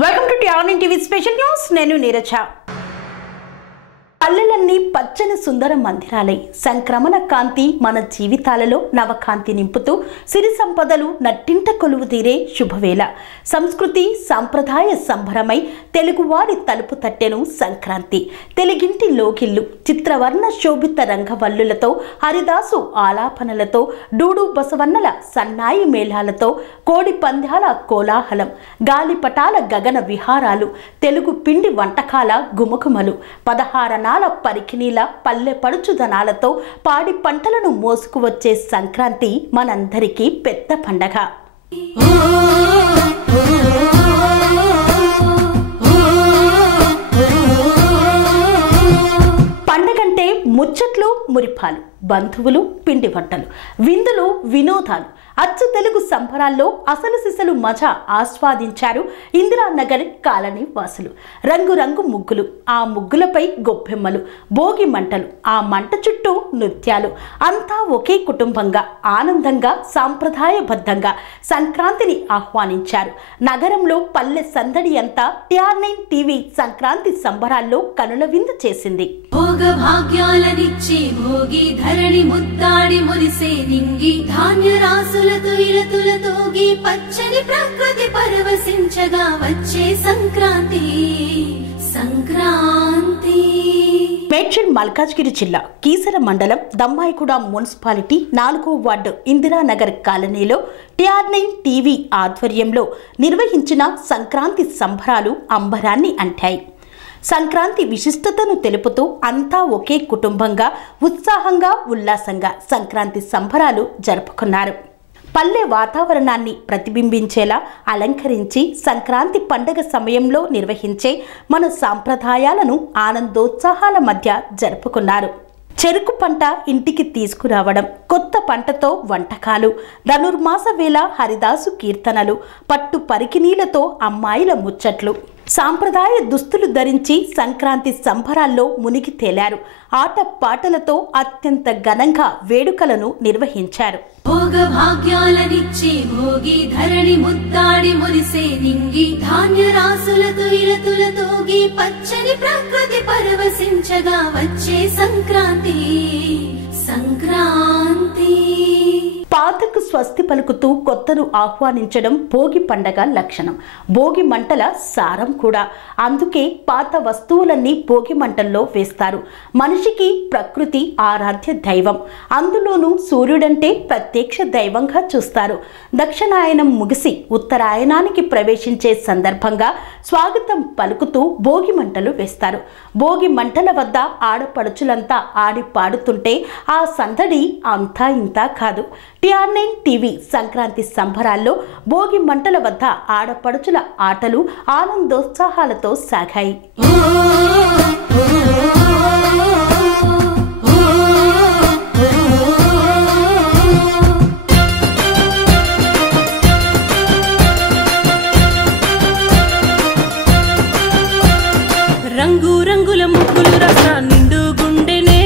Welcome to TRN TV special news. నేను నీరజ. పల్లెలన్నీ పచ్చని సుందర మందిరాలై సంక్రమణ కాంతి మన జీవితాలలో నవకాంతి నింపుతూ సిరి సంపదలు నట్టింట కొలువు తీరే శుభవేళ. సంస్కృతి సాంప్రదాయ సంబరమై తెలుగువారి తలుపు తట్టెను సంక్రాంతి. తెలుగింటి లోకిల్లు చిత్రవర్ణ శోభిత రంగవల్లులతో, హరిదాసు ఆలాపనలతో, డూడు బసవన్నల సన్నాయి మేళాలతో, కోడి పంద్యాల కోలాహలం, గాలిపటాల గగన విహారాలు, తెలుగు పిండి వంటకాల గుమకుమలు, 16 పరికినీల పల్లె పడుచుదనాలతో పాడి పంటలను మోసుకువచ్చే సంక్రాంతి మనందరికీ పెద్ద పండగ. పండగంటే ముచ్చట్లు మురిపాలు, బంధువులు పిండి వంటలు, విందులు వినోదాలు. అచ్చు తెలుగు సంబరాల్లో అసలు సిసలు మజా ఆస్వాదించారు ఇందిరానగర్ కాలనీ వాసులు. రంగురంగు ముగ్గులు, ఆ ముగ్గులపై గొప్పెమ్మలు, భోగి మంటలు, ఆ మంట చుట్టూ నృత్యాలు, అంతా ఒకే కుటుంబంగా ఆనందంగా సాంప్రదాయబద్ధంగా సంక్రాంతిని ఆహ్వానించారు. నగరంలో పల్లె సందడి అంతా టిఆర్ఎన్ టీవీ సంక్రాంతి సంబరాల్లో కనుల విందు చేసింది. భోగభాగ్యాలనిచ్చే భోగి ధరణి ముద్దాడి మురిసే నింగి, ధాన్య రాసులతో ఇలతులతోగి పచ్చని ప్రకృతి పరవశించగా వచ్చే సంక్రాంతి. సంక్రాంతి మేడ్చల్ మల్కాజ్గిరి జిల్లా కీసర మండలం దమ్మాయిగూడ మున్సిపాలిటీ 4వ వార్డు ఇందిరానగర్ కాలనీలో టిఆర్ఎన్ టీవీ ఆధ్వర్యంలో నిర్వహించిన సంక్రాంతి సంబరాలు అంబరాన్ని అంటాయి. సంక్రాంతి విశిష్టతను తెలుపుతూ అంతా ఒకే కుటుంబంగా ఉత్సాహంగా ఉల్లాసంగా సంక్రాంతి సంబరాలు జరుపుకున్నారు. పల్లె వాతావరణాన్ని ప్రతిబింబించేలా అలంకరించి సంక్రాంతి పండగ సమయంలో నిర్వహించే మన సాంప్రదాయాలను ఆనందోత్సాహాల మధ్య జరుపుకున్నారు. చెరుకు పంట ఇంటికి తీసుకురావడం, కొత్త పంటతో వంటకాలు, ధనుర్మాస వేళ హరిదాసు కీర్తనలు, పట్టు పరికినీలతో అమ్మాయిల ముచ్చట్లు, సాంప్రదాయ దుస్తులు ధరించి సంక్రాంతి సంబరాల్లో మునిగి తేలారు. ఆట పాటలతో అత్యంత ఘనంగా వేడుకలను నిర్వహించారు. భోగభాగ్యాలనిచ్చే భోగి ధరణి ముద్దాడి మురిసే నింగి, ధాన్య రాసులతో ఇలతులతోగి పచ్చని ప్రకృతి పరవశించగా వచ్చే సంక్రాంతి. సంక్రాంతి పాతకు స్వస్తి పలుకుతూ కొత్తను ఆహ్వానించడం భోగి పండగ లక్షణం, భోగి మంటల సారం కూడా. అందుకే పాత వస్తువులన్నీ భోగి మంటల్లో వేస్తారు. మనిషికి ప్రకృతి ఆరాధ్య దైవం, అందులోనూ సూర్యుడంటే ప్రత్యక్ష దైవంగా చూస్తారు. దక్షిణాయనం ముగిసి ఉత్తరాయణానికి ప్రవేశించే సందర్భంగా స్వాగతం పలుకుతూ భోగి మంటలు వేస్తారు. భోగి మంటల వద్ద ఆడపడుచులంతా ఆడి పాడుతుంటే ఆ సందడి అంతా ఇంతా కాదు. టిఆర్ఎన్ టీవీ సంక్రాంతి సంబరాల్లో భోగి మంటల వద్ద ఆడపడుచుల ఆటలు ఆనందోత్సాహాలతో సాగాయి. రంగు రంగుల ముగ్గులు రస నిండు గుండెనే,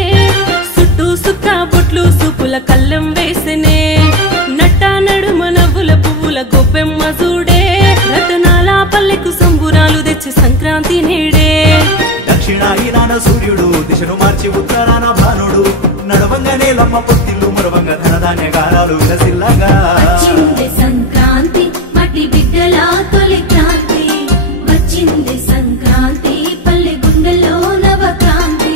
చుట్టూ సుక్క బొట్లు సుపుల కళ్ళం వేసనే, నట్ట నడుమ నవ్వుల పువ్వుల గొప్పెమ్మ చూడే, రతనాల పల్లెకు సంబురాలు తెచ్చి సంక్రాంతి నేడే. దక్షిణాయనాన సూర్యుడు దిశను మార్చి ఉత్తరాన భానుడు, నడవంగానే లమ్మ పొత్తిల్లు మురవంగ ధనధాన్య గారాలు విలసిల్లగా. వచ్చింది సంక్రాంతి మట్టి బిడ్డల తొలి క్రాంతి, వచ్చింది సంక్రాంతి పల్లె గుండెలో నవక్రాంతి.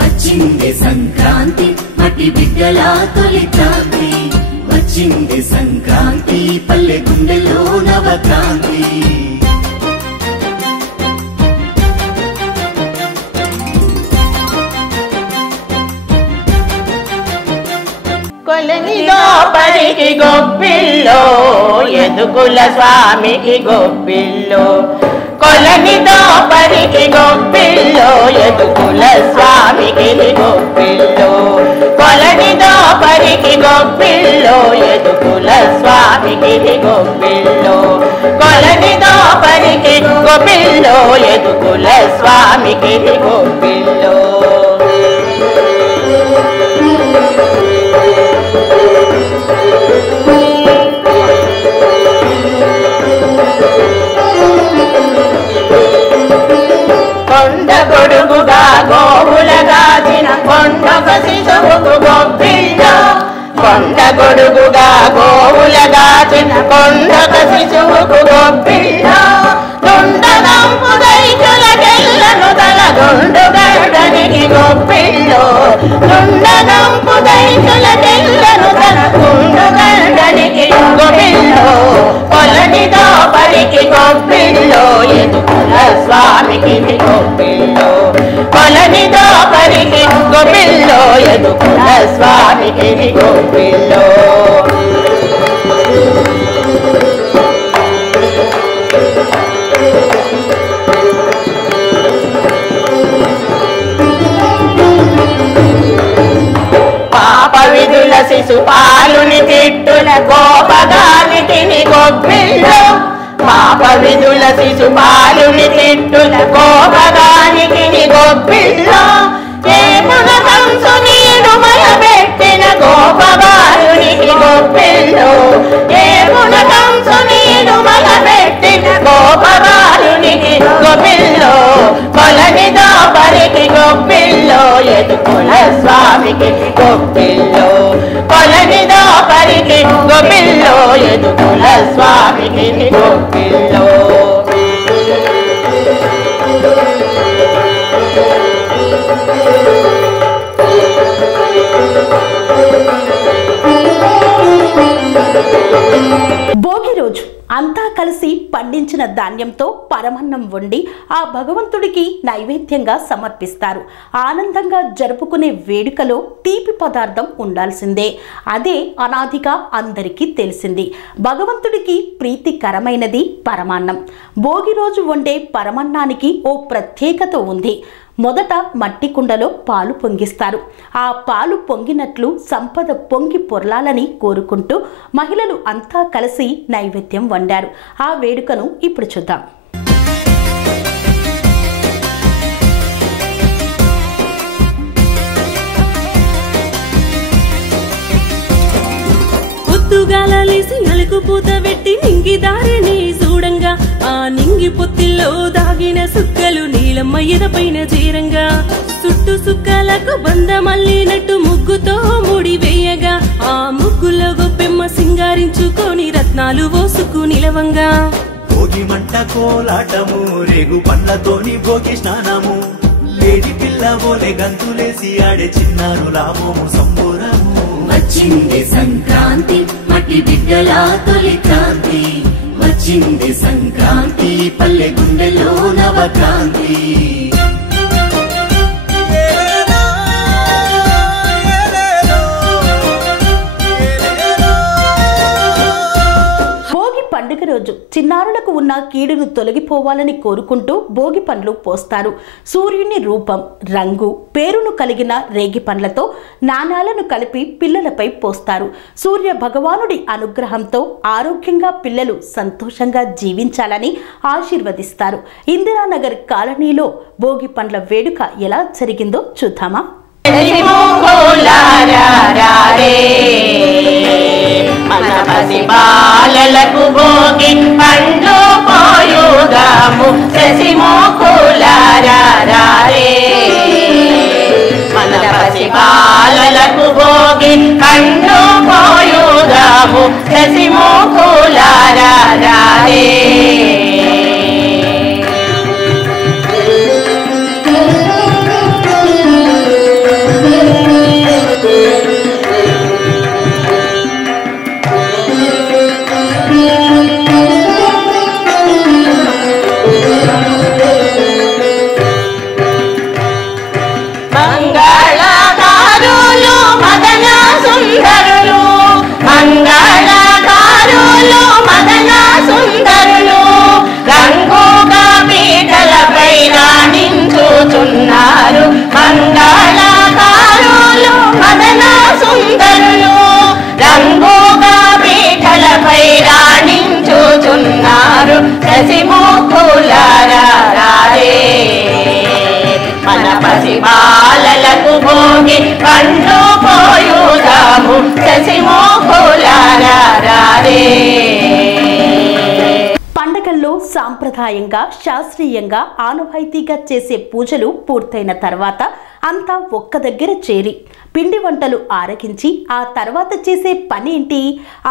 వచ్చింది సంక్రాంతి మట్టి బిడ్డల తొలి క్రాంతి, వచ్చింది సంక్రాంతి పల్లె గుండెలో నవక్రాంతి. కొలనిలో పరికి గొప్పిల్లో ఎదుగుల స్వామికి గొప్పిల్లో, కొలనిలో పరికి గొప్పిల్లో ఎదుగుల స్వామికి గొప్పిల్లో, కొలనిలో పరికి గొప్పిల్లో ఎదుగుల స్వామికి గొప్పిల్లో, కొలనిలో పరికి గొప్పిల్లో ఎదుగుల స్వామికి గొప్పిల్లో. కొండొక శిశువుకు గొప్పిల్లో కొండ గొడుగుగా గోవులగాచిన కొండొక శిశువుకు గొప్పిల్లో దుండగంపు దైతులకెల్లను తల గుండు గడనికి గొప్పిల్లో దుండగంపు దైతులకెల్లను తల గుండు గడనికి గొప్పిల్లో కొలనితో పరికి గొప్పిల్లో ఎదుకుల స్వామికి గొప్పిల్లో కొలనితో పరికి గొప్పిల్లో ఎదుకుల స్వామికి గొప్పిల్లో పాప విధుల శిశుపాలుని తిట్టుల గోపగానికి గొప్పిల్లో పాప విధుల శిశుపాలుని తిట్టుల గోపగానికి గొప్పిల్లో ఏమున కంసు నీడు మయబెట్టిన గోపబాలునికి గొప్పిల్లో ఏమున కంసు నీడు మయబెట్టిన గోపబాలునికి గొప్పిల్లో కొలనితో పరికి గొప్పిల్లో ఎదుకుల స్వామికి గొప్పిల్లో కొలనితో పరికి గొప్పిల్లో ఎదుకుల స్వామికి గొప్పిల్లో భోగి రోజు అంతా కలిసి పండించిన ధాన్యంతో పరమన్నం వండి ఆ భగవంతుడికి నైవేద్యంగా సమర్పిస్తారు. ఆనందంగా జరుపుకునే వేడుకలో తీపి పదార్థం ఉండాల్సిందే. అదే అనాదిగా అందరికీ తెలిసింది. భగవంతుడికి ప్రీతికరమైనది పరమాన్నం. భోగి రోజు వండే పరమన్నానికి ఓ ప్రత్యేకత ఉంది. మొదట మట్టి కుండలో పాలు పొంగిస్తారు. ఆ పాలు పొంగినట్లు సంపద పొంగి పొర్లాలని కోరుకుంటూ మహిళలు అంతా కలిసి నైవేద్యం వండారు. ఆ వేడుకను ఇప్పుడు చూద్దాం. పొద్దుగాలేసి అలుకు పూత పెట్టి నింగి దారిని చూడంగా ఆ నింగి పొత్తిల్లో దాగిన సుక్కలు నీలమ్మ ఎదపైన చేరంగా చుట్టు సుక్కలకు బంధమల్లినట్టు ముగ్గుతో ముడి వేయగా ఆ ముగ్గులో గొప్పెమ్మ సింగారించుకొని రత్నాలు పోసుకు నిలవంగా భోగి మంట కోలాటము రేగు పండ్లతోని భోగి స్నానము లేడి పిల్ల బోలే గంతులేసి ఆడే చిన్నారు లాభము సంబోరము వచ్చింది సంక్రాంతి మట్టి బిడ్డల తొలి క్రాంతి వచ్చింది సంక్రాంతి పల్లె గుండెలో నవక్రాంతి పండుగ రోజు చిన్నారులకు ఉన్న కీడును తొలగిపోవాలని కోరుకుంటూ భోగి పండ్లు పోస్తారు. సూర్యుని రూపం, రంగు, పేరును కలిగిన రేగి పండ్లతో నాణాలను కలిపి పిల్లలపై పోస్తారు. సూర్య భగవానుడి అనుగ్రహంతో ఆరోగ్యంగా పిల్లలు సంతోషంగా జీవించాలని ఆశీర్వదిస్తారు. ఇందిరానగర్ కాలనీలో భోగి పండ్ల వేడుక ఎలా జరిగిందో చూద్దామా. మన పసి బాలలకు భోగి పండ్లు పోయుదాము శశిమోకులారా రే మన పసి బాలలకు భోగి పండ్లు పోయుదాము శశిమోకులారా రే మంగళకారులు మదన సుందరులు రంగుగా పీఠలపై రాణించుచున్నారు శశిమోకులారా రే మన పసి బాలలకు భోగి పండ్లు పోయుదాము శశిమోకులారా రే. పండగల్లో సాంప్రదాయంగా శాస్త్రీయంగా ఆనవాయితీగా చేసే పూజలు పూర్తయిన తర్వాత అంతా ఒక్క దగ్గర చేరి పిండి వంటలు ఆరగించి ఆ తర్వాత చేసే పని ఏంటి?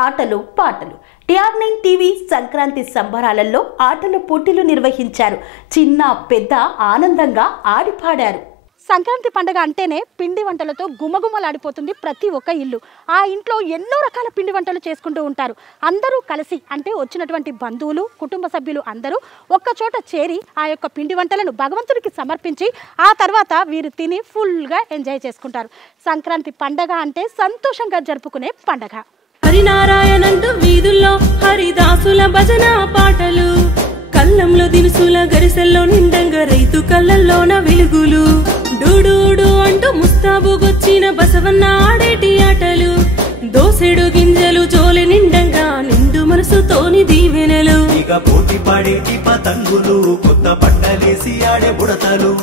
ఆటలు పాటలు. TR9 టీవీ సంక్రాంతి సంబరాలలో ఆటల పోటీలు నిర్వహించారు. చిన్న పెద్ద ఆనందంగా ఆడిపాడారు. సంక్రాంతి పండుగ అంటేనే పిండి వంటలతో గుమగుమలాడిపోతుంది ప్రతి ఒక్క ఇల్లు. ఆ ఇంట్లో ఎన్నో రకాల పిండి వంటలు చేసుకుంటూ ఉంటారు. అందరూ కలిసి అంటే వచ్చినటువంటి బంధువులు కుటుంబ సభ్యులు అందరూ ఒక్కచోట చేరి ఆ యొక్క పిండి వంటలను భగవంతుడికి సమర్పించి ఆ తర్వాత వీరు తిని ఫుల్గా ఎంజాయ్ చేసుకుంటారు. సంక్రాంతి పండగ అంటే సంతోషంగా జరుపుకునే పండగ. హరినారాయణంటూ వీధుల్లో హరిదాసుల భజన పాటలు, కళ్ళంలో దినుసుల గరిసెల్లో నిండంగా రైతు కళ్ళల్లోన వెలుగులు, డూడూడు అంటూ ముస్తాబుగొచ్చిన బసవన్న ఆడేటి ఆటలు, దోసెడు గింజలు జోలి నిండంగా నిండు మనసుతోని దీవెనలు. ఇక పోటీ పాడేటి పతంగులు, కొత్త బట్టలేసి ఆడే బుడతలు,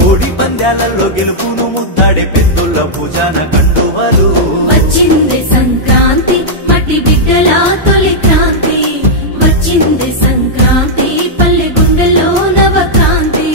కోడి పందాలలో గెలుపును ముద్దాడే పెద్దోళ్ళ పూజాన కండువలు. వచ్చింది సంక్రాంతి మట్టి బిడ్డల తొలి క్రాంతి, వచ్చింది సంక్రాంతి పల్లె గుండెల్లో నవక్రాంతి.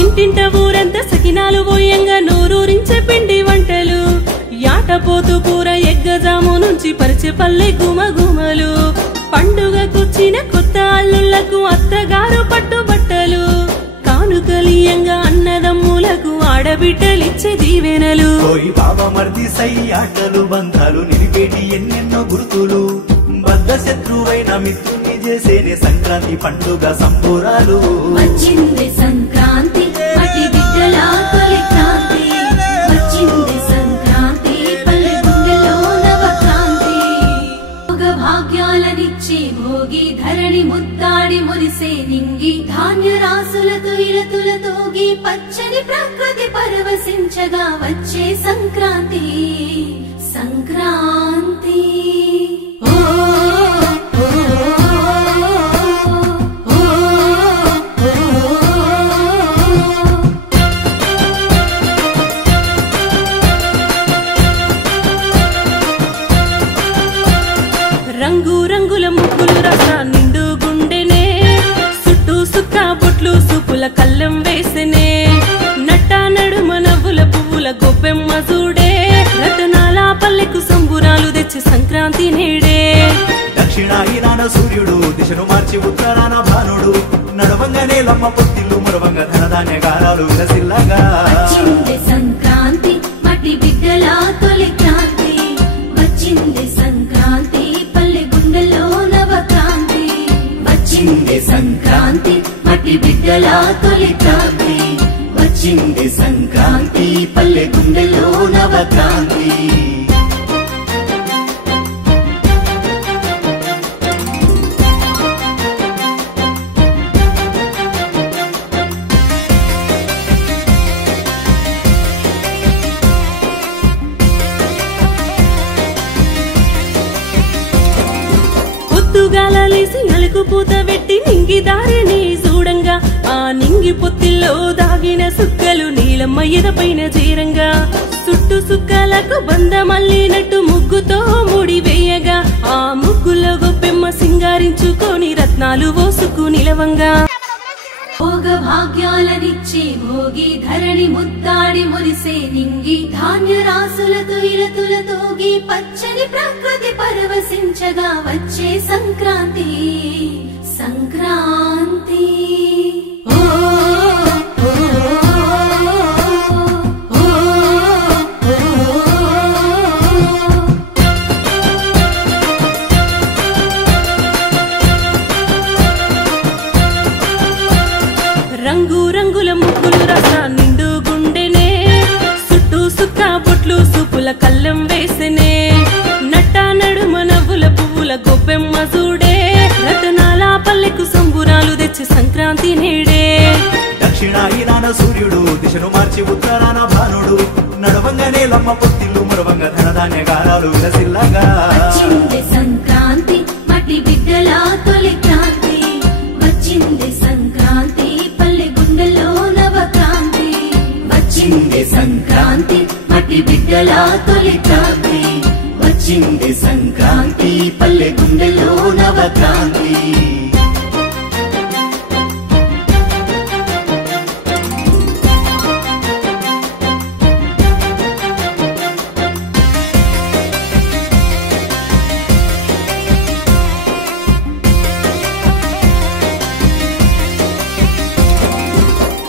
ఇంటింట ఊరంతా సకినాలు పోయంగా నోరూరించే పిండి వంటలు, యాటపోతు కూర ఎగ్గజాము నుంచి పరిచే పల్లె గుమగుమలు, పండుగకొచ్చిన కొత్త అల్లుళ్లకు అత్తగారు పట్టుబట్టలు, కానుకలియంగా అన్నదమ్ములకు ఆడబిడ్డలిచ్చే దీవెనలు. కోయి బాబా మర్ది సై ఆటలు బంధాలు నిలిపేటి ఎన్నెన్నో గుర్తులు, బద్ద శత్రువైన మిత్రుని చేసేనే సంక్రాంతి పండుగ సంబురాలు. వచ్చింది సంక్రాంతి మట్టి బిడ్డల తొలి క్రాంతి, వచ్చింది సంక్రాంతి పల్లె గుండెల్లో నవక్రాంతి. భోగ భాగ్యాలనిచ్చే భోగి ధరణి ముద్దాడి మురిసే నింగి, ధాన్య రాసులతో ఇలతులతోగి పచ్చని ప్రకృతి పరవశించగా వచ్చే సంక్రాంతి సంక్రాంతి. రంగు రంగుల ముగ్గులు రస నిండు గుండెనే, చుట్టూ సుక్క బొట్లు సూపుల కళ్ళం వేసెనే, నట్ట నడుమ నవ్వుల పువ్వుల గొప్పెమ్మ చూడే, రతనాల పల్లెకు సంబురాలు తెచ్చి సంక్రాంతి నేడే. దక్షిణాయనాన సూర్యుడు దిశను మార్చి ఉత్తరాన భానుడు, నడవంగానే లమ్మ పొత్తిల్లు మరవంగా ధనధాన్య గారాలు విలసిల్లగా. వచ్చింది సంక్రాంతి మట్టి బిడ్డల తొలి క్రాంతి, వచ్చింది సంక్రాంతి పల్లె గుండెల్లో నవక్రాంతి. వచ్చింది సంక్రాంతి మట్టి బిడ్డల తొలి క్రాంతి, వచ్చింది సంక్రాంతి పల్లె గుండెల్లో నవక్రాంతి. పొద్దుగాలేసి అలుకు పూత పెట్టి నింగి దారిని చూడంగా, ఆ నింగి పొత్తిల్లో దాగిన సుక్కలు నీలమ్మ ఎదపైన చేరంగా, చుట్టు సుక్కలకు బంద మల్లినట్టు ముగ్గుతో ముడి వేయగా, ఆ ముగ్గులో గొప్పెమ్మ సింగారించుకొని రత్నాలు ఓసుకు నిలవంగా. భోగ భాగ్యాలనిచ్చే భోగి ధరణి ముద్దాడి మురిసే నింగి, ధాన్య రాసులతో ఇలతులతోగి పచ్చని ప్రకృతి పరవశించగా వచ్చే సంక్రాంతి సంక్రాంతి. రంగు రంగుల ముగ్గులు రస నిండు గుండెనే, చుట్టూ సుక్క బొట్లు సూపుల కళ్ళం వేసెనే, నట్ట నడుమ నవ్వుల పువ్వుల గొప్పెమ్మ చూడే, రతనాల పల్లెకు సంబురాలు తెచ్చి సంక్రాంతి నేడే. దక్షిణాయనాన సూర్యుడు దిశను మార్చి ఉత్తరాన భానుడు, నడవంగానే లమ్మ పొత్తిల్లు మరవంగా ధనధాన్య గారాలు విలసిల్లగా. వచ్చింది సంక్రాంతి వచ్చింది సంక్రాంతి మట్టి బిడ్డల తొలి క్రాంతి వచ్చింది సంక్రాంతి పల్లె గుండెలో నవక్రాంతి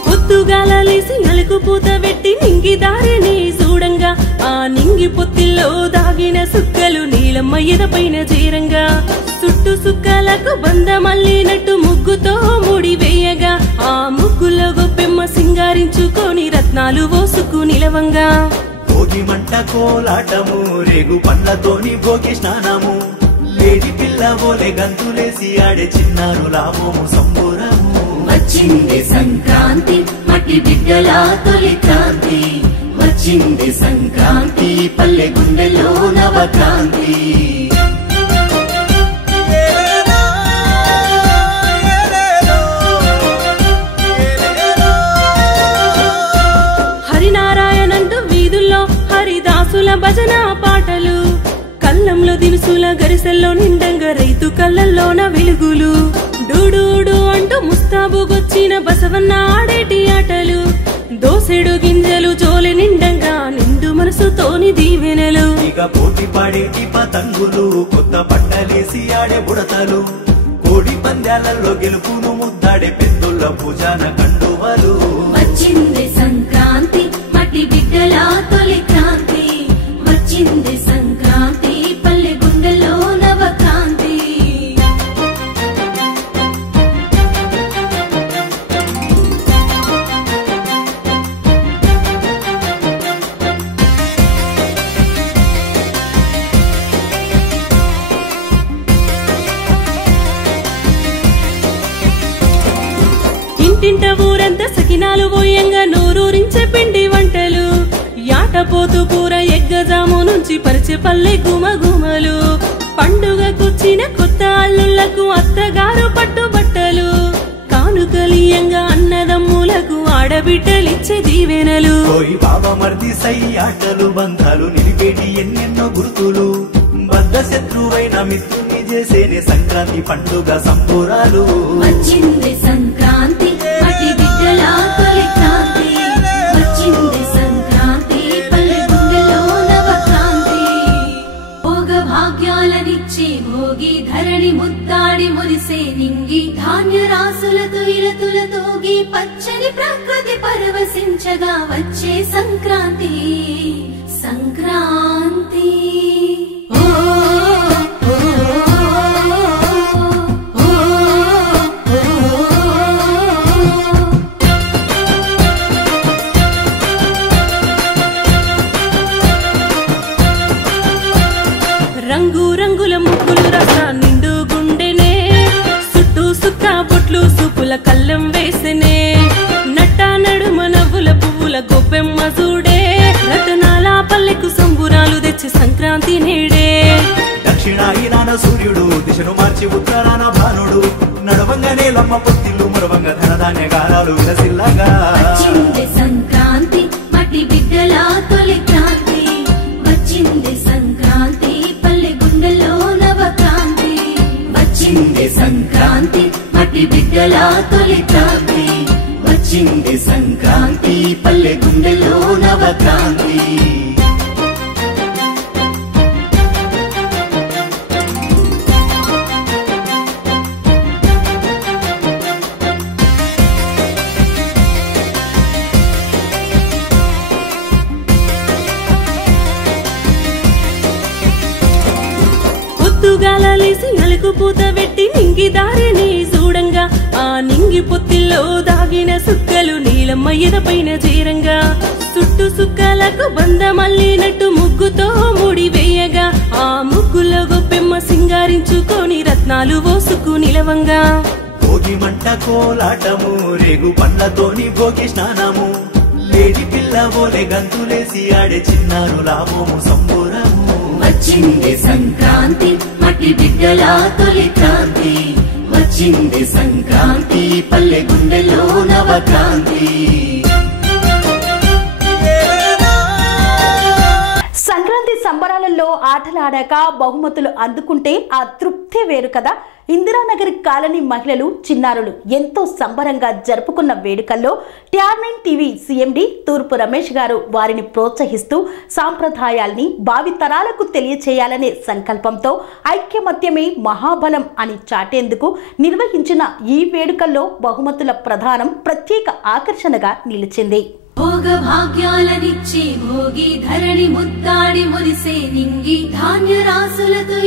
పొద్దుగాలేసి నలుగు పూత పెట్టి నింగి దారిని చూడంగా ఆ నింగి పొత్తిల్లో దాగిన సుక్కలు నీలమ్మ ఎదపైన చేరంగా చుట్టు సుక్కలకు బంద మల్లినట్టు ముగ్గుతో ముడి వేయగా ఆ ముగ్గులో గొప్పెమ్మ సింగారించుకొని రత్నాలు పోసుకు నిలవంగా భోగి మంట కోలాటము రేగు పండ్లతోని భోగి స్నానము లేడి పిల్ల ఓలే గంతులేసి ఆడే చిన్నారు లాభము సంబురము వచ్చింది సంక్రాంతి మట్టి బిడ్డల తొలి క్రాంతి వచ్చింది సంక్రాంతి పల్లె గుండెలో నవక్రాంతి హరినారాయణంటూ వీధుల్లో హరిదాసుల భజన పాటలు కళ్ళంలో దినుసుల గరిసెల్లో నిండంగా రైతు కళ్ళల్లోన వెలుగులు డూడూడు అంటూ ముస్తాబుగొచ్చిన బసవన్న ఆడేటి ఆటలు దోసెడు గింజలు జోలె నిండంగా నిండు మనసుతోని దీవెనలు ఇక పోటీ పాడేటి పతంగులు కొత్త బట్టలేసి ఆడే బుడతలు కోడి పందాలలో గెలుపును ముద్దాడే పెద్దోళ్ళ పూజాన కండువలు వచ్చింది సంక్రాంతి మట్టి బిడ్డల తొలి క్రాంతి వచ్చింది సంక్రాంతి పల్లె గుండెలో నవక్రాంతి ఇంటింట ఊరంతా సకినాలు పోయంగా నోరూరించే పిండి వంటలు యాటపోతు కూర ఎగ్గజాము నుంచి పరిచే పల్లె గుమగుమలు పండుగకొచ్చిన కొత్త అల్లుళ్లకు అత్తగారు పట్టుబట్టలు కానుకలీయంగా అన్నదమ్ములకు ఆడబిడ్డలిచ్చే దీవెనలు పోయి బాబా మర్ది సై ఆటలు బంధాలు నిలిపేటి ఎన్నెన్నో గుర్తులు బద్ద శత్రువైన మిత్రుని చేసేనే సంక్రాంతి పండుగ సంబురాలు వచ్చింది సంక్రాంతి మట్టి బిడ్డల తొలి క్రాంతి వచ్చింది సంక్రాంతి పల్లె గుండెలో నవక్రాంతి భోగ భాగ్యాలనిచ్చే భోగి ధరణి ముద్దాడి మురిసే నింగి ధాన్య రాసులతో ఇలతులతోగి పచ్చని ప్రకృతి పరవశించగా వచ్చే సంక్రాంతి సంక్రాంతి రంగు రంగుల ముగ్గులు రస నిండు గుండెనే చుట్టూ సుక్క బొట్లు సూపుల కళ్ళం వేసెనే నట్ట నడుమ నవ్వుల పువ్వుల గొప్పెమ్మ చూడే రతనాల పల్లెకు సంబురాలు తెచ్చి సంక్రాంతి నేడే దక్షిణాయనాన సూర్యుడు దిశను మార్చి ఉత్తరాన భానుడు నడవంగానే లమ్మ పొత్తిల్లు మరవంగ ధనధాన్య గారాలు విలసిల్లగా వచ్చింది సంక్రాంతి మట్టి బిడ్డల తొలి క్రాంతి వచ్చింది సంక్రాంతి పల్లె గుండెలో నవక్రాంతి వచ్చింది సంక్రాంతి మట్టి బిడ్డల తొలి క్రాంతి వచ్చింది సంక్రాంతి పల్లె గుండెలో నవక్రాంతి పొద్దుగాలేసి నలుగు పూత పెట్టి నింగి దారిని చూడంగా ఆ నింగి పొత్తిల్లో దాగిన సుక్కలు నీలమ్మ ఎదపైన చేరంగా చుట్టు సుక్కలకు బంద మల్లినట్టు ముగ్గుతో ముడి వేయగా ఆ ముగ్గులో గొప్పెమ్మ సింగారించుకొని రత్నాలు పోసుకు నిలవంగా భోగి మంట కోలాటము రేగు పండ్లతోని భోగి స్నానము లేడి పిల్ల ఓలే గంతులేసి ఆడే చిన్నారు లాభము సంబురము వచ్చింది సంక్రాంతి మట్టి బిడ్డల తొలి క్రాంతి వచ్చింది సంక్రాంతి పల్లె గుండెలో నవక్రాంతి ఆటలాడాక బహుమతులు అందుకుంటే ఆ తృప్తి వేరు కదా. ఇందిరానగర్ కాలనీ మహిళలు చిన్నారులు ఎంతో సంబరంగా జరుపుకున్న వేడుకల్లో TR9 టీవీ CMD తూర్పు రమేష్ గారు వారిని ప్రోత్సహిస్తూ సాంప్రదాయాల్ని భావితరాలకు తెలియచేయాలనే సంకల్పంతో ఐక్యమత్యమే మహాబలం అని చాటేందుకు నిర్వహించిన ఈ వేడుకల్లో బహుమతుల ప్రదానం ప్రత్యేక ఆకర్షణగా నిలిచింది. భోగ భాగ్యాలనిచ్చే భోగి ధరణి ముద్దాడి మురిసే నింగి ధాన్య రాసులతో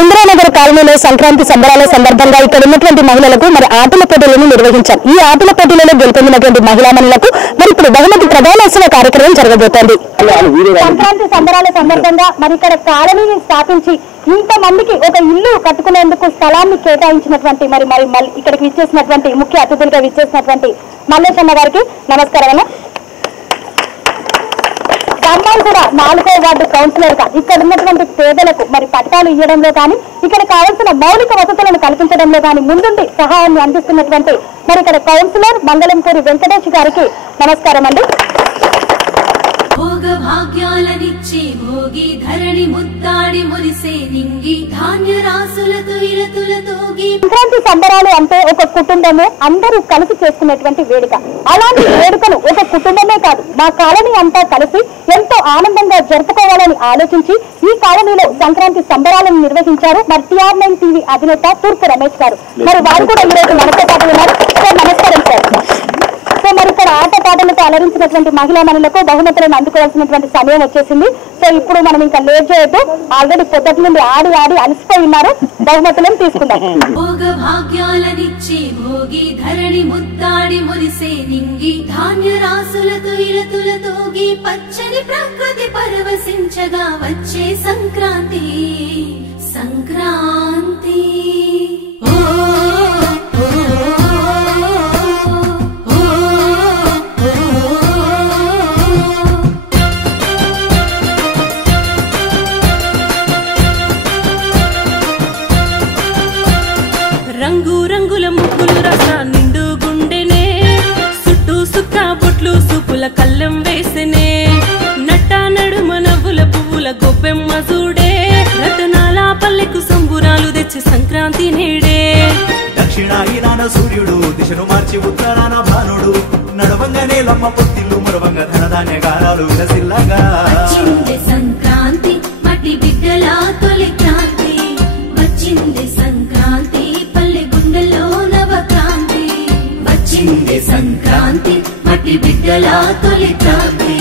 ఇందిరానగర్ కాలనీలో సంక్రాంతి సంబరాల సందర్భంగా ఇక్కడ ఉన్నటువంటి మహిళలకు మరి ఆటల పోటీలను నిర్వహించారు. ఈ ఆటల పోటీలలో గెలుపొందినటువంటి మహిళామణులకు మరి ఇప్పుడు బహుమతి ప్రదానోత్సవ కార్యక్రమం జరగబోతోంది. సంక్రాంతి సంబరాల సందర్భంగా మరి ఇక్కడ కాలనీని స్థాపించి ఇంతమందికి ఒక ఇల్లు కట్టుకునేందుకు స్థలాన్ని కేటాయించినటువంటి మరి ఇక్కడికి విచ్చేసినటువంటి ముఖ్య అతిథులుగా విచ్చేసినటువంటి మల్లేశమ్మ గారికి నమస్కారం అన్న. అమ్మాయిలు కూడా 4వ వార్డు కౌన్సిలర్ గా ఇక్కడ ఉన్నటువంటి పేదలకు మరి పట్టాలు ఇవ్వడంలో కానీ ఇక్కడ కావాల్సిన మౌలిక వసతులను కల్పించడంలో కానీ ముందుండి సహాయాన్ని అందిస్తున్నటువంటి మరి ఇక్కడ కౌన్సిలర్ మంగళంపూరి వెంకటేష్ గారికి నమస్కారం అండి. భోగ భాగ్యాలనిచ్చే భోగి ధరణి ముద్దాడి మురిసే నింగి ధాన్య రాసులతో ఇలతులతోగి. సంక్రాంతి సంబరాలు అంటే ఒక కుటుంబమే అందరూ కలిసి చేసుకునేటువంటి వేడుక. అలాంటి వేడుకను ఒక కుటుంబమే కాదు మా కాలనీ అంతా కలిసి ఎంతో ఆనందంగా జరుపుకోవాలని ఆలోచించి ఈ కాలనీలో సంక్రాంతి సంబరాలను నిర్వహించారు మరి TR9 టీవీ అధినేత తూర్పు రమేష్ గారు. మరి వారు కూడా ఈరోజు మనతో పాటు ఉన్నారు. సార్ నమస్కారం సార్. సో మరి ఇక్కడ ఆట పాటలతో అలరించినటువంటి మహిళామణులకు బహుమతులను అందుకోవాల్సినటువంటి సమయం వచ్చేసింది. సో ఇప్పుడు మనం ఇంకా లేట్ చేయొద్దు. ఆల్రెడీ పొద్దుటి నుండి ఆడి అలసిపోయి ఉన్నారు. బహుమతులను తీసుకుందాం. భోగ భాగ్యాలనిచ్చే భోగి ధరణి ముద్దాడి మురిసే నింగి ధాన్య రాసులతో ఇలతులతోగి పచ్చని ప్రకృతి పరవశించగా వచ్చే సంక్రాంతి సంక్రాంతి. రంగు రంగుల ముగ్గులు రస నిండు గుండెనే చుట్టూ సుక్క బొట్లు సూపుల కళ్ళం వేసనే నట్ట నడుమ నవ్వుల పువ్వుల గొప్పెమ్మ చూడే రతనాల పల్లెకు సంబురాలు తెచ్చి సంక్రాంతి నేడే. దక్షిణాయనాన సూర్యుడు దిశను మార్చి ఉత్తరాన భానుడు నడవంగానే లమ్మ పొత్తిల్లు మరవంగ ధనధాన్య గారాలు విలసిల్లగా వచ్చింది సంక్రాంతి మట్టి బిడ్డల తొలి క్రాంతి. వచ్చింది సంక్రాంతి పల్లె గుండెల్లో నవక్రాంతి. వచ్చింది సంక్రాంతి మట్టి బిడ్డల తొలి క్రాంతి.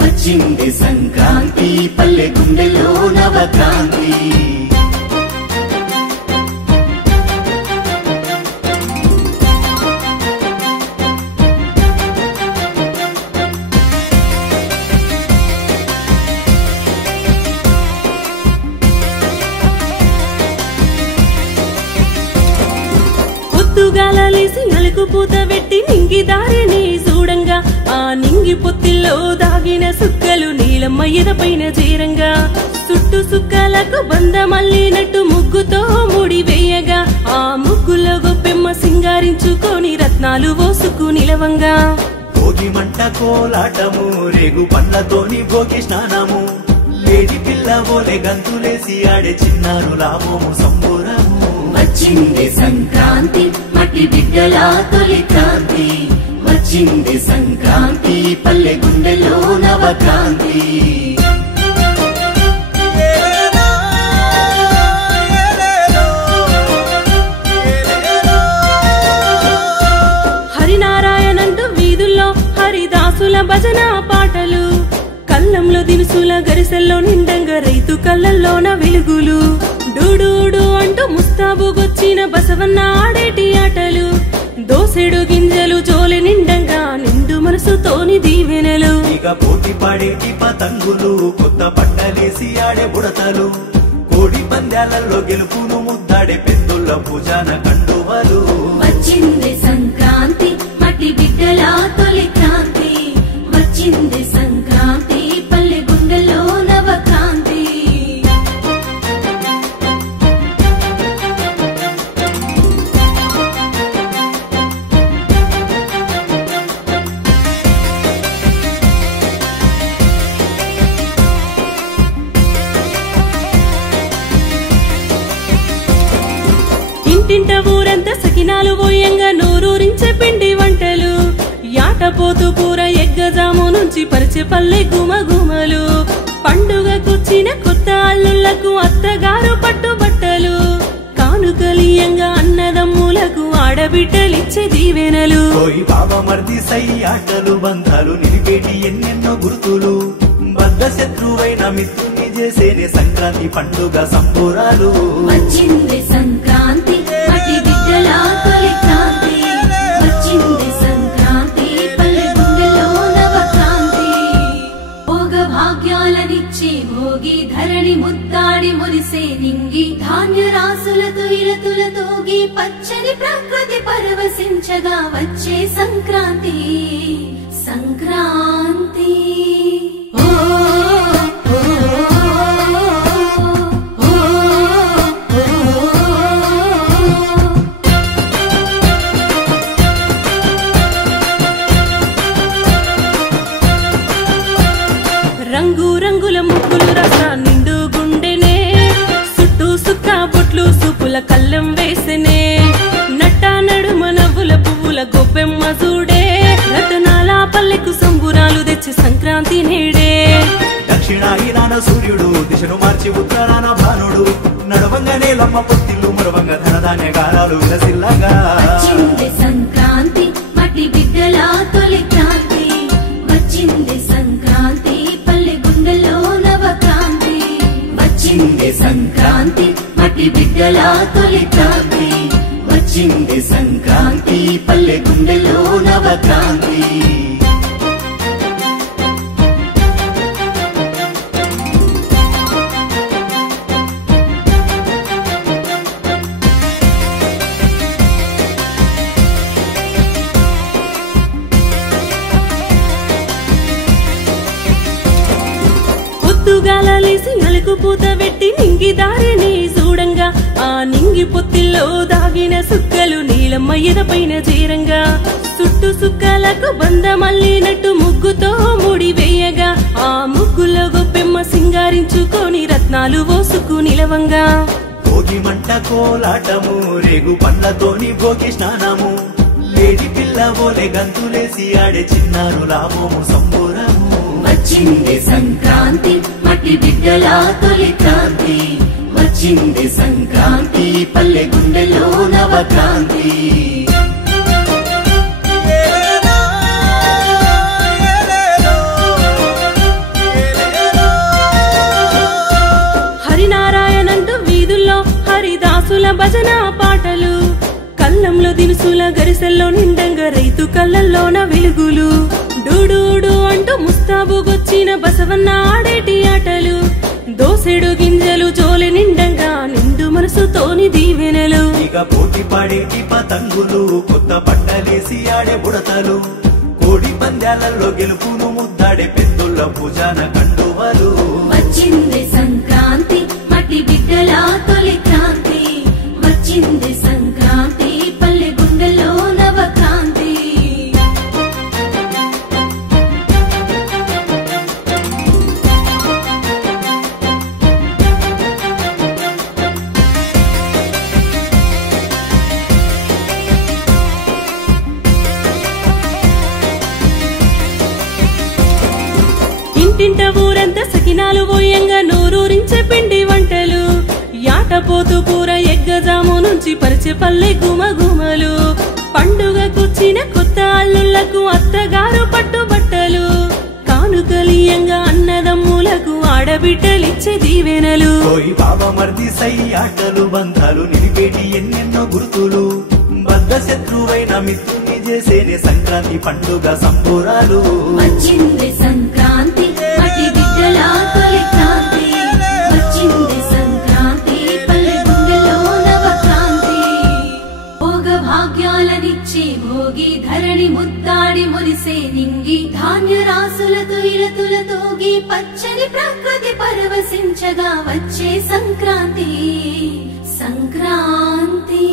వచ్చింది సంక్రాంతి పల్లె గుండెల్లో నవక్రాంతి. పొద్దుగాలేసి అలుకు పూత పెట్టి నింగి దారిని చూడంగా ఆ నింగి పొత్తిల్లో దాగిన సుక్కలు నీలమ్మ ఎదపైన చేరంగా చుట్టు సుక్కలకు బంధమల్లినట్టు ముగ్గుతో ముడి వేయగా ఆ ముగ్గులో గొప్పెమ్మ సింగారించుకొని రత్నాలు పోసుకు నిలవంగా భోగి మంట కోలాటము రేగు పండ్లతోని భోగి స్నానము లేడి పిల్ల బోలే గంతులేసి ఆడే చిన్నారు లాభము సంబురము. వచ్చింది సంక్రాంతి మట్టి బిడ్డల తొలి క్రాంతి. వచ్చింది సంక్రాంతి పల్లె గుండెలో నవక్రాంతి. హరినారాయణంటూ వీధుల్లో హరిదాసుల భజన పాటలు కళ్ళంలో దినుసుల గరిసెల్లో నిండంగా రైతు కళ్ళల్లోన వెలుగులు డూడూడు అంటూ ముస్తాబుగొచ్చిన బసవన్న ఆడేటి ఆటలు దోసెడు గింజలు జోలె నిండంగా నిండు మనసుతోని దీవెనలు. ఇక పోటీ పాడేటి పతంగులు కొత్త బట్టలేసి ఆడే బుడతలు కోడి పందాలలో గెలుపును ముద్దాడే పెద్దోళ్ళ పూజాన కండువలు. వచ్చింది సంక్రాంతి మట్టి బిడ్డల తొలి క్రాంతి. వచ్చింది సంక్రాంతి పల్లె గుండెల్లో నవక్రాంతి. ఊరంతా సకినాలు పోయంగా నోరూరించే పిండి వంటలు యాటపోతు కూర ఎగ్గజాము నుంచి పరిచే పల్లె గుమగుమలు పండుగకొచ్చిన కొత్త అల్లుళ్లకు అత్తగారు పట్టుబట్టలు కానుకలియంగా అన్నదమ్ములకు ఆడబిడ్డలిచ్చే దీవెనలు ఓయ్ బాబా మర్ది సై ఆటలు బంధాలు నిలిపేటి ఎన్నెన్నో గుర్తులు బద్ద శత్రువైన మిత్రుని చేసేనే సంక్రాంతి పండుగ సంబురాలు వచ్చింది సంక్రాంతి మటి బిడ్డల తొలి క్రాంతి వచ్చింది సంక్రాంతి పల్లె గుండెలో నవక్రాంతి భోగ భాగ్యాలనిచ్చే భోగి ధరణి ముద్దాడి మురిసే నింగి ధాన్య రాసులతో ఇలతులతోగి పచ్చని ప్రకృతి పరవశించగా వచ్చే సంక్రాంతి సంక్రాంతి రంగు రంగుల ముగ్గులు రస నిండు గుండెనే చుట్టూ సుక్క బొట్లు సుపుల కళ్ళం వేసనే నట్ట నడుమ నవ్వుల పువ్వుల గొప్పెమ్మ చూడే రతనాల పల్లెకు సంబురాలు తెచ్చి సంక్రాంతి నేడే దక్షిణాయనాన సూర్యుడు దిశను మార్చి ఉత్తరాన భానుడు నడవంగానే లమ్మ పొత్తిల్లు మరవంగ ధనధాన్య గారాలు విలసిల్లగా వచ్చింది సంక్రాంతి మటి బిడ్డల తొలి క్రాంతి వచ్చింది సంక్రాంతి పల్లె గుండెలో నవక్రాంతి వచ్చింది సంక్రాంతి మటి బిడ్డల తొలి క్రాంతి వచ్చింది సంక్రాంతి పల్లె గుండెలో నవక్రాంతి పొద్దుగాలేసి అలుకు పూత పెట్టి నింగి దారిని చూడంగా ఆ నింగి పొత్తిల్లో దాగిన సుక్కలు నీలమ్మ ఎదపైన చేరంగా చుట్టు సుక్కలకు బంధమల్లినట్టు ముగ్గుతో ముడి వేయగా ఆ ముగ్గులో గొప్పెమ్మ సింగారించుకొని రత్నాలు పోసుకు నిలవంగా భోగి మంట కోలాటము రేగు పండ్లతోని భోగి స్నానము లేడి పిల్ల ఓలే గంతులేసి ఆడే చిన్నారు లాభము సంబురము వచ్చింది సంక్రాంతి మట్టి బిడ్డల తొలి క్రాంతి వచ్చింది సంక్రాంతి పల్లె గుండెలో నవక్రాంతి హరినారాయణంటూ వీధుల్లో హరిదాసుల భజన పాటలు కళ్ళంలో దినుసుల గరిసెల్లో నిండంగా రైతు కళ్ళల్లోన వెలుగులు డూడూడు అంటూ ముస్తాబుగొచ్చిన బసవన్న ఆడేటి ఆటలు దోసెడు గింజలు జోలె నిండంగా నిండు మనసుతోని దీవెనలు ఇక పోటీ పాడేటి పతంగులు కొత్త బట్టలేసి ఆడే బుడతలు కోడి పందాలలో గెలుపును ముద్దాడే పెద్దోళ్ళ పూజాన కండువలు వచ్చింది సంక్రాంతి మట్టి బిడ్డల తొలి క్రాంతి వచ్చింది సంక్రాంతి పల్లె గుండెలో నవక్రాంతి ఇంటింట ఊరంతా సకినాలు పోయంగా నోరూరించే పిండి వంటలు యాటపోతు కూర ఎగ్గజాము నుంచి పరిచే పల్లె గుమగుమలు పండుగకొచ్చిన కొత్త అల్లుళ్లకు అత్తగారు పట్టుబట్టలు కానుకలియంగా అన్నదమ్ములకు ఆడబిడ్డలిచ్చే దీవెనలు ఓయ్ బాబా మర్ది సై ఆటలు బంధాలు నిలిపేటి ఎన్నెన్నో గుర్తులు బద్ద శత్రువైన మిత్రుని చేసేనే సంక్రాంతి పండుగ సంబురాలు వచ్చింది సంక్రాంతి మట్టి బిడ్డల తొలి క్రాంతి వచ్చింది సంక్రాంతి పల్లె గుండెలో నవక్రాంతి భోగ భాగ్యాలనిచ్చే భోగి ధరణి ముద్దాడి మురిసే నింగి ధాన్య రాసులతో ఇలతులతోగి పచ్చని ప్రకృతి పరవశించగా వచ్చే సంక్రాంతి సంక్రాంతి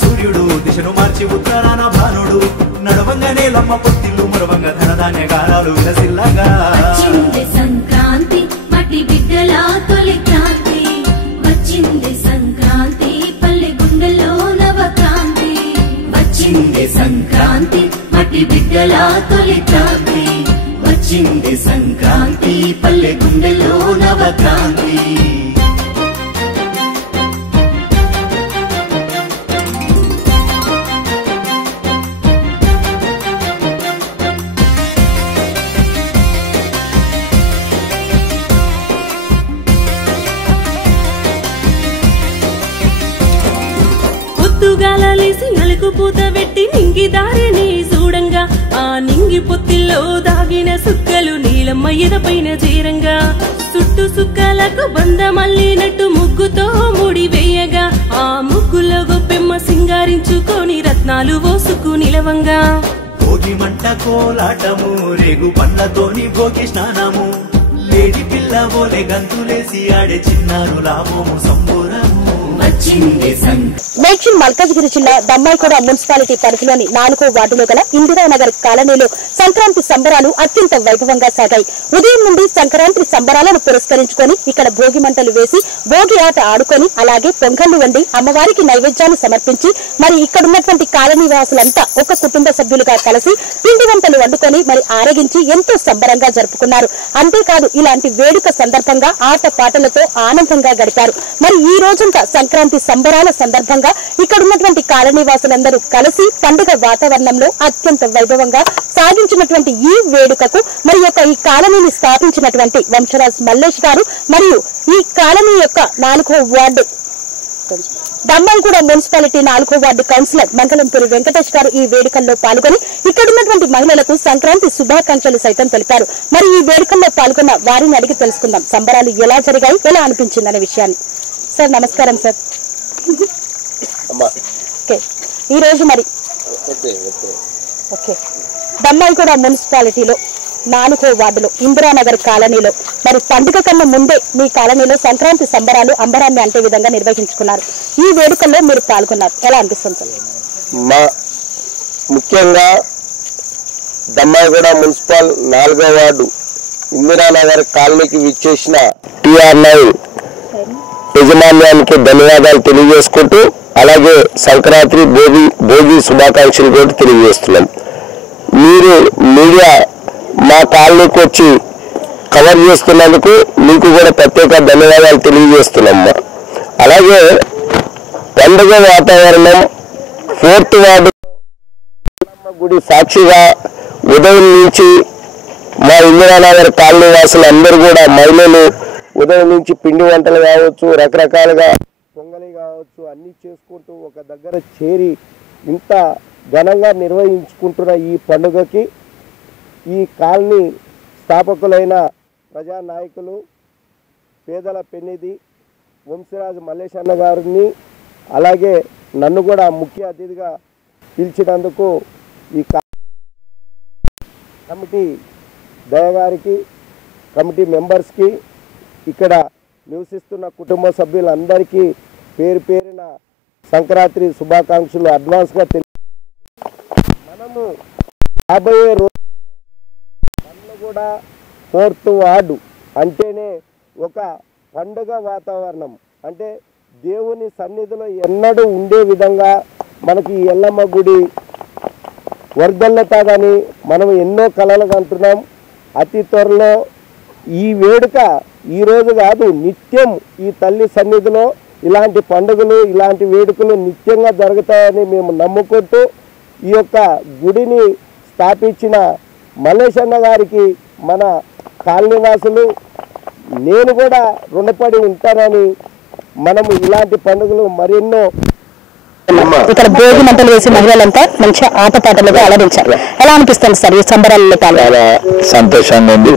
సూర్యుడు దిశను మార్చి ఉత్తరాన భానుడు నడవంగానే లమ్మ పొత్తిల్లు మురవంగ ధనధాన్యగారాలు విలసిల్లగా వచ్చింది సంక్రాంతి మట్టి బిడ్డల తొలి క్రాంతి వచ్చింది సంక్రాంతి పల్లె గుండెల్లో నవక్రాంతి వచ్చింది సంక్రాంతి మట్టి బిడ్డల తొలి క్రాంతి వచ్చింది సంక్రాంతి పల్లె గుండెల్లో నవక్రాంతి పొద్దుగాలేసి అలుకు పూత పెట్టి నింగి దారిని చూడంగా ఆ నింగి పొత్తిల్లో దాగిన సుక్కలు నీలమ్మ ఎదపైన చేరంగా చుట్టు సుక్కలకు బంద మల్లినట్టు ముగ్గుతో ముడి వేయగా ఆ ముగ్గులో గొప్పెమ్మ సింగారించుకొని రత్నాలు పోసుకు నిలవంగా భోగి మంట కోలాటము రేగు పండ్లతోని భోగి స్నానము లేడి పిల్ల ఓలే గంతులేసి ఆడే చిన్నారు లాభము సంబురము వచ్చింది మేడ్చల్ మల్కాజ్గిరి జిల్లా దమ్మాయిగూడ మున్సిపాలిటీ పరిధిలోని 4వ వార్డులో గల ఇందిరానగర్ కాలనీలో సంక్రాంతి సంబరాలు అత్యంత వైభవంగా సాగాయి. ఉదయం నుండి సంక్రాంతి సంబరాలను పురస్కరించుకొని ఇక్కడ భోగి మంటలు వేసి భోగి ఆట ఆడుకొని అలాగే పొంగళ్లు వండి అమ్మవారికి నైవేద్యాలు సమర్పించి మరి ఇక్కడున్నటువంటి కాలనీ వాసులంతా ఒక కుటుంబ సభ్యులుగా కలిసి పిండి వంటలు వండుకొని మరి ఆరగించి ఎంతో సంబరంగా జరుపుకున్నారు. అంతేకాదు ఇలాంటి వేడుక సందర్భంగా ఆట పాటలతో ఆనందంగా గడిపారు. మరి ఈ రోజంతా సంక్రాంతి సంబరాల సందర్భంగా ఇక్కడ ఉన్నటువంటి కాలనీ వాసులందరూ కలిసి పండుగ వాతావరణంలో అత్యంత వైభవంగా సాగించినటువంటి ఈ వేడుకకు మరి ఈ కాలనీని స్థాపించినటువంటి వంశరాజ్ మల్లేష్ గారు మరియు ఈ కాలనీ యొక్క 4వ వార్డు దమ్మాయిగూడ మున్సిపాలిటీ 4వ వార్డు కౌన్సిలర్ మంగళంపూరి వెంకటేష్ గారు ఈ వేడుకల్లో పాల్గొని ఇక్కడున్నటువంటి మహిళలకు సంక్రాంతి శుభాకాంక్షలు సైతం తెలిపారు. మరి ఈ వేడుకల్లో పాల్గొన్న వారిని అడిగి తెలుసుకుందాం సంబరాలు ఎలా జరిగాయి, ఎలా అనిపించిందనే విషయాన్ని. సార్ నమస్కారం సార్. ఈ రోజు మరి దమ్మాయిగూడ మున్సిపాలిటీలో 4వ వార్డులో ఇందిరానగర్ కాలనీలో మరి పండుగ కన్నా ముందే మీ కాలనీలో సంక్రాంతి సంబరాలు అంబరాన్ని అంటే విధంగా నిర్వహించుకున్నారు. ఈ వేడుకల్లో మీరు పాల్గొన్నారు, ఎలా అనిపిస్తుంది సార్? ముఖ్యంగా దమ్మాయిగూడ మున్సిపల్ 4వ వార్డు ఇందిరానగర్ కాలనీకి విచ్చేసిన TR9 యజమాన్యానికి ధన్యవాదాలు తెలియజేసుకుంటూ అలాగే సంక్రాంతి భోగి శుభాకాంక్షలు కూడా తెలియజేస్తున్నాం. మీరు మీడియా మా కాలనీకి వచ్చి కవర్ చేస్తున్నందుకు మీకు కూడా ప్రత్యేక ధన్యవాదాలు తెలియజేస్తున్నామ్మా. అలాగే పండుగ వాతావరణం 4th వార్డు గుడి సాక్షిగా ఉదయం నుంచి మా ఇందిరానగర్ కాలనీ వాసులు అందరూ కూడా మహిళలు ఉదయం నుంచి పిండి వంటలు కావచ్చు, రకరకాలుగా పొంగలి కావచ్చు అన్నీ చేసుకుంటూ ఒక దగ్గర చేరి ఇంత ఘనంగా నిర్వహించుకుంటున్న ఈ పండుగకి ఈ కాలనీ స్థాపకులైన ప్రజానాయకులు పేదల పెన్నిధి వంశరాజ్ మల్లేష్ అన్న గారిని అలాగే నన్ను కూడా ముఖ్య అతిథిగా పిలిచినందుకు ఈ కమిటీ దయగారికి కమిటీ మెంబర్స్కి ఇక్కడ నివసిస్తున్న కుటుంబ సభ్యులందరికీ పేరు పేరున సంక్రాంతి శుభాకాంక్షలు అడ్వాన్స్గా మనము రాబోయే రోజుల్లో కూడా 4th వార్డు అంటేనే ఒక పండుగ వాతావరణం, అంటే దేవుని సన్నిధిలో ఎన్నడూ ఉండే విధంగా మనకి ఎల్లమ్మ గుడి వర్ధల్లతాదని మనం ఎన్నో కలలు కంటున్నాం. అతి త్వరలో ఈ వేడుక ఈరోజు కాదు నిత్యం ఈ తల్లి సన్నిధిలో ఇలాంటి పండుగలు ఇలాంటి వేడుకలు నిత్యంగా జరుగుతాయని మేము నమ్ముకుంటూ ఈ యొక్క గుడిని స్థాపించిన మల్లేష్ అన్న గారికి మన కాలనీవాసులు నేను కూడా రుణపడి ఉంటానని మనము ఇలాంటి పండుగలు మరెన్నో ఇక్కడ భోగి మంటలు వేసి మహిళలంతా మంచి ఆటపాటలుగా అలరించారు. ఎలా అనిపిస్తుంది సార్ ఈ సంబరాలలో? చాలా సంతోషంగా ఉంది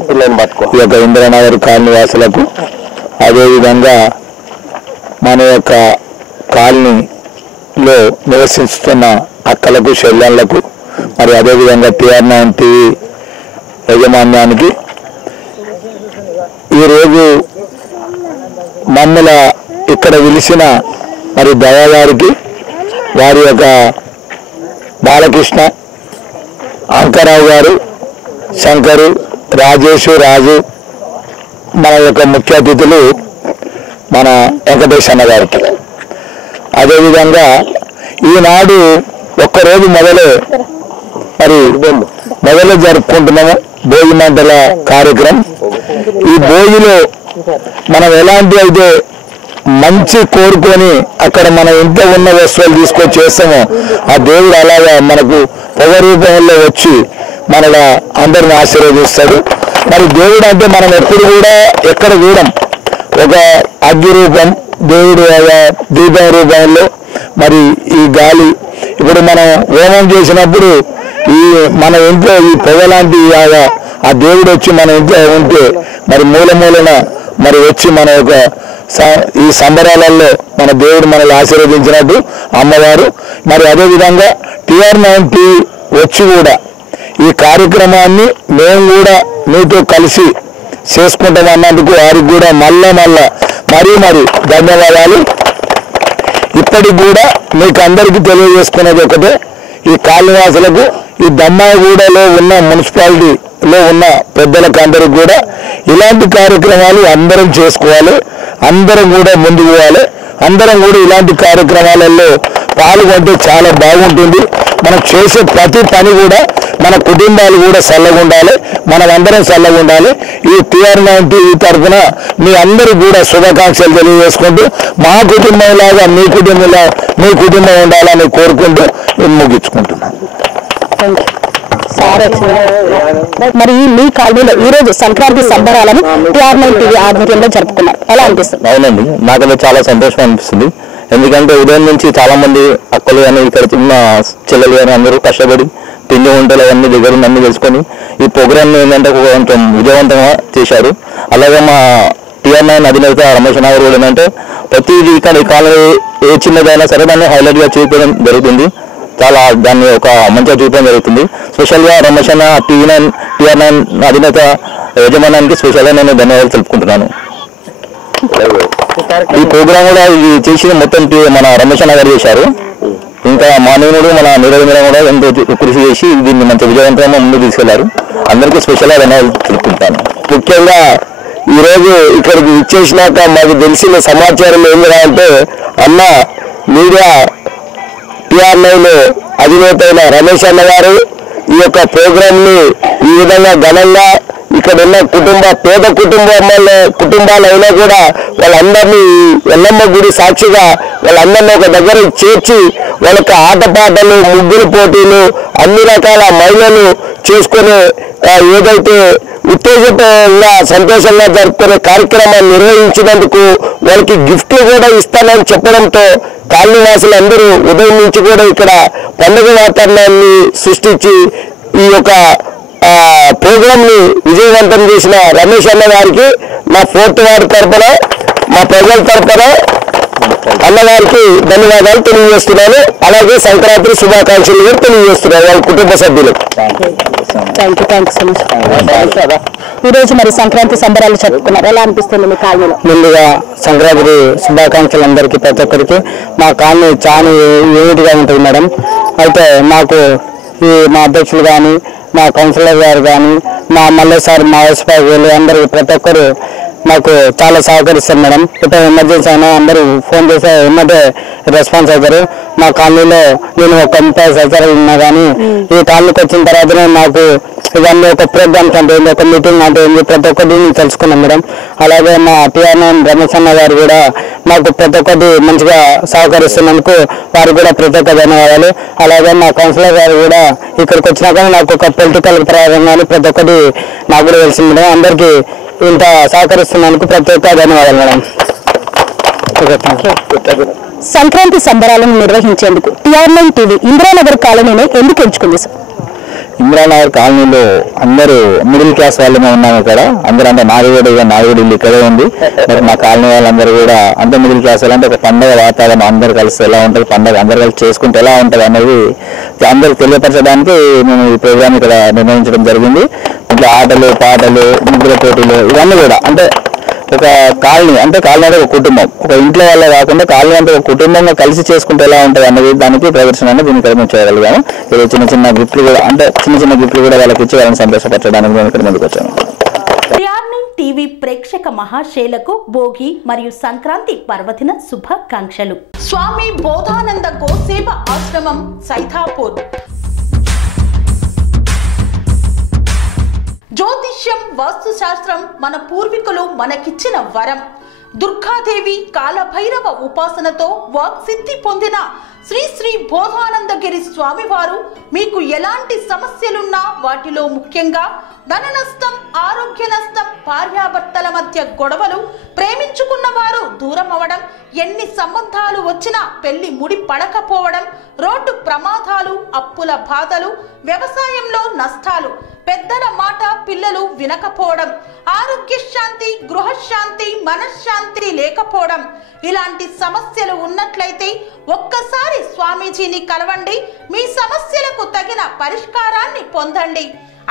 ఈ యొక్క ఇంద్రనగర్ కాలనీ వాసులకు, అదేవిధంగా మన యొక్క కాలనీలో నివసిస్తున్న అక్కలకు చెల్లెళ్లకు మరి అదేవిధంగా TR9 టీవీ యాజమాన్యానికి ఈరోజు మమ్మల ఇక్కడ వెలిసిన మరి దయాగారికి వారి యొక్క బాలకృష్ణ, అంకరావు గారు, శంకరు, రాజేషు, రాజు, మన యొక్క ముఖ్య అతిథులు మన వెంకటేష్ అన్న గారికి. అదేవిధంగా ఈనాడు ఒక్కరోజు మొదలు జరుపుకుంటున్నాము భోగి మంటల కార్యక్రమం. ఈ భోగిలో మనం ఎలాంటి అయితే మంచి కోరుకొని అక్కడ మన ఇంట్లో ఉన్న వస్తువులు తీసుకొచ్చి చేస్తామో ఆ దేవుడు అలాగా మనకు పొగ రూపంలో వచ్చి మనలా అందరిని ఆశీర్వదిస్తాడు. మరి దేవుడు అంటే మనం ఎప్పుడు కూడా ఎక్కడ చూడం, ఒక అగ్గి రూపం దేవుడు దీపం రూపంలో. మరి ఈ గాలి ఇప్పుడు మనం హోమం చేసినప్పుడు ఈ మన ఇంట్లో ఈ పొగ లాంటి ఆ దేవుడు వచ్చి మన ఇంట్లో ఉంటే మరి మూలన మరి వచ్చి మన యొక్క ఈ సంబరాలలో మన దేవుడు మనల్ని ఆశీర్వదించినట్టు అమ్మవారు. మరి అదేవిధంగా TR9 వచ్చి కూడా ఈ కార్యక్రమాన్ని మేము కూడా మీతో కలిసి చేసుకుంటాం అన్నందుకు వారికి కూడా మళ్ళా మరీ ధన్యవాదాలు. ఇప్పటికి కూడా మీకు అందరికీ తెలియజేసుకునేది ఒకటే, ఈ కాలనీవాసులకు ఈ దమ్మాయిగూడలో ఉన్న మున్సిపాలిటీలో ఉన్న పెద్దలకు అందరికి కూడా ఇలాంటి కార్యక్రమాలు అందరం చేసుకోవాలి, అందరం కూడా ముందుకు పోవాలి. అందరం కూడా ఇలాంటి కార్యక్రమాలలో పాల్గొంటే చాలా బాగుంటుంది. మనం చేసే ప్రతి పని కూడా మన కుటుంబాలు కూడా చల్లగా ఉండాలి, మనం అందరం చల్లగా ఉండాలి. ఈ TR9 తరఫున మీ అందరికీ కూడా శుభాకాంక్షలు తెలియజేసుకుంటూ మా కుటుంబంలాగా మీ కుటుంబం ఉండాలని కోరుకుంటూ ముగించుకుంటున్నాను. మరి మీ కాలనీలో ఈ రోజు సంక్రాంతి సంబరాలను TR9 ఆధ్వర్యంలో జరుపుకున్నారు, ఎలా అనిపిస్తుంది? అవునండి, నాకైతే చాలా సంతోషం అనిపిస్తుంది. ఎందుకంటే ఉదయం నుంచి చాలా మంది అక్కలు కానీ ఇక్కడ చిన్న చెల్లెలు కానీ అందరూ కష్టపడి పిండి వంటలు అవన్నీ దగ్గర అన్ని తెలుసుకొని ఈ ప్రోగ్రామ్ ఏంటంటే కొంచెం విజయవంతంగా చేశారు. అలాగే మా TR9 అధినేత రమేష్ నగర్ కూడా ఏంటంటే ప్రతిదీ ఇక్కడ ఈ కాలనీ ఏ చిన్నదైనా సరే దాన్ని హైలైట్గా చూపించడం జరుగుతుంది. చాలా దాన్ని ఒక మంచిగా చూపడం జరుగుతుంది. స్పెషల్గా రమేష్ అన్న TR9 అధినేత యజమానానికి స్పెషల్గా నేను ధన్యవాదాలు తెలుపుకుంటున్నాను. ఈ ప్రోగ్రామ్ కూడా ఇది చేసి మొత్తం మన రమేష్ అన్న గారు చేశారు. ఇంకా మానవుడు మన నీరజ కూడా ఎంతో కృషి చేసి దీన్ని మంచి విజయవంతంగా ముందుకు తీసుకెళ్లారు. అందరికీ స్పెషల్గా ధన్యవాదాలు తెలుపుకుంటాను. ముఖ్యంగా ఈరోజు ఇక్కడికి ఇచ్చేసినాక మాకు తెలిసిన సమాచారం ఏంటంటే అంటే అన్న మీడియా TR9 అధినేత అయిన రమేష్ అన్న గారు ఈ యొక్క ప్రోగ్రాంని ఈ విధంగా ఘనంగా ఇక్కడ ఉన్న పేద కుటుంబాలైనా కూడా వాళ్ళందరినీ ఎల్లమ్మ గుడి సాక్షిగా వాళ్ళందరినీ ఒక దగ్గర చేర్చి వాళ్ళకి ఆటపాటలు, ముగ్గులు పోటీలు, అన్ని రకాల మహిళలు చూసుకునే ఏదైతే ఉత్తేజంగా సంతోషంగా జరుపుకునే కార్యక్రమాన్ని నిర్వహించినందుకు వాళ్ళకి గిఫ్ట్లు కూడా ఇస్తానని చెప్పడంతో కాలనీవాసులు అందరూ ఉదయం నుంచి కూడా ఇక్కడ పండుగ వాతావరణాన్ని సృష్టించి ఈ యొక్క ప్రోగ్రాంని విజయవంతం చేసిన రమేష్ అన్న గారికి నా 4th వార్డు తరఫున మా ప్రజల తరఫున అన్నగారికి ధన్యవాదాలు తెలియజేస్తున్నాను. అలాగే సంక్రాంతి శుభాకాంక్షలు కూడా తెలియజేస్తున్నాను వాళ్ళ కుటుంబ సభ్యులకు. ఈరోజు మరి సంక్రాంతి సంబరాలు జరుపుకున్నారు, ఎలా అనిపిస్తుంది మీ కాలనీలో? ముందుగా సంక్రాంతి శుభాకాంక్షలు అందరికీ, ప్రతి ఒక్కరికి. మా కాలనీ చాలా యూనిట్గా ఉంటుంది మేడం. అయితే మాకు మా అధ్యక్షులు కానీ, మా కౌన్సిలర్ గారు కానీ, మా మల్లె సార్, మా ఎస్పీ అందరూ ప్రతి ఒక్కరు మాకు చాలా సహకరిస్తారు మేడం. ఇప్పుడు ఎమర్జెన్సీ అయినా అందరూ ఫోన్ చేస్తే ఎమ్మటే రెస్పాన్స్ అవుతారు. మా కాలనీలో నేను ఒక 30 సంవత్సరాలు ఉన్నా కానీ ఈ కాలనీకి వచ్చిన తర్వాతనే నాకు ఇవన్నీ ఒక ప్రోగ్రామ్స్ అంటే ఏంటి, ఒక మీటింగ్ అంటే ఏంటి, ప్రతి ఒక్కటి నేను తెలుసుకున్నాను మేడం. అలాగే మా TR9 రమేష్ అన్న గారు కూడా మాకు ప్రతి ఒక్కటి మంచిగా సహకరిస్తున్నందుకు వారికి కూడా ప్రతి ఒక్క ధన్యవాదాలు. అలాగే మా కౌన్సిలర్ గారు కూడా ఇక్కడికి వచ్చినా కానీ నాకు ఒక పొలిటికల్ ప్రయోగం కానీ ప్రతి ఒక్కటి నాకు కూడా తెలిసింది మేడం. అందరికీ ఇంత సహకరిస్తున్నందుకు ప్రతి ఒక్క ధన్యవాదాలు మేడం. సంక్రాంతి సంబరాలను నిర్వహించేందుకు TR9 టీవీ ఇందిరానగర్ కాలనీని ఎందుకు ఎంచుకుంది సార్? ఇందిరానగర్ కాలనీలో అందరూ మిడిల్ క్లాస్ వాళ్ళమే ఉన్నాము. ఇక్కడ అందరూ అంటే నాయుడు ఇల్లు ఇక్కడే ఉంది. మరి మా కాలనీ వాళ్ళందరూ కూడా అంత మిడిల్ క్లాస్ వాళ్ళంటే ఒక పండుగ వాతావరణం అందరు కలిసి ఎలా ఉంటుంది, పండుగ అందరు కలిసి చేసుకుంటే ఎలా ఉంటుంది అనేది అందరికి తెలియపరచడానికి మేము ఈ ప్రోగ్రామ్ ఇక్కడ నిర్వహించడం జరిగింది. ఇట్లా ఆటలు, పాటలు, ముగ్గుల పోటీలు ఇవన్నీ కూడా అంటే ఒక కాలనీ అంటే ఒక కుటుంబం, ఒక ఇంట్లో వల్ల కాకుండా కాలనీ అంటే ఒక కుటుంబంగా కలిసి చేసుకుంటే ఎలా ఉంటుంది అన్నది దానికి ప్రదర్శన అనేది దీన్ని ఇక్కడ మేము చేయగలిగాము. ఈరోజు చిన్న గిఫ్ట్లు కూడా అంటే చిన్న గిఫ్ట్లు కూడా వాళ్ళకి ఇచ్చి వాళ్ళని సంతోషపరచడానికి మేము ఇక్కడ ముందుకు వచ్చాము. టీవీ ప్రేక్షక మహాశైలకు భోగి మరియు సంక్రాంతి పర్వదిన శుభాకాంక్షలు. స్వామి బోధానంద గోసేవ ఆశ్రమం సైథాపూర్. జ్యోతిష్యం వాస్తుశాస్త్రం మన పూర్వీకులు మనకిచ్చిన వరం. దుర్గాదేవి కాలభైరవ ఉపాసనతో వాక్సిద్ధి పొందిన శ్రీ శ్రీ బోధానందగిరి స్వామివారు మీకు ఎలాంటి సమస్యలున్నా వాటిలో ముఖ్యంగా ధన నష్టం, ఆరోగ్య నష్టం, భార్యాభర్తల మధ్య గొడవలు, ప్రేమించుకున్న వారు దూరం అవడం, ఎన్ని సంబంధాలు వచ్చినా పెళ్లి ముడి పడకపోవడం, రోడ్డు ప్రమాదాలు, అప్పుల బాధలు, వ్యవసాయంలో నష్టాలు, పెద్దల మాట పిల్లలు వినకపోవడం, ఆరోగ్య శాంతి, గృహశాంతి, మనశ్శాంతి లేకపోవడం, ఇలాంటి సమస్యలు ఉన్నట్లయితే ఒక్కసారి స్వామీజీని కలవండి. మీ సమస్యలకు తగిన పరిష్కారాన్ని పొందండి.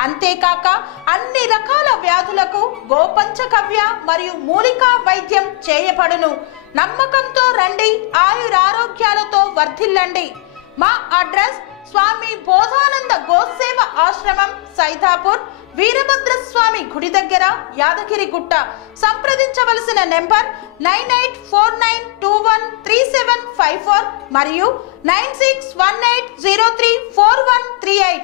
అంతేకాక అన్ని రకాల వ్యాధులకు గోపంచకవ్య మరియు మూలికా వైద్యం చేయబడును. నమ్మకంతో రండి, ఆయురారోగ్యాలతో వర్ధిల్లండి. మా అడ్రస్ స్వామి బోధానంద గోసేవ ఆశ్రమం సైథాపూర్, వీరభద్రస్వామి గుడి దగ్గర, యాదగిరిగుట్ట. సంప్రదించవలసిన నెంబర్ 9849213754 మరియు 9618034138.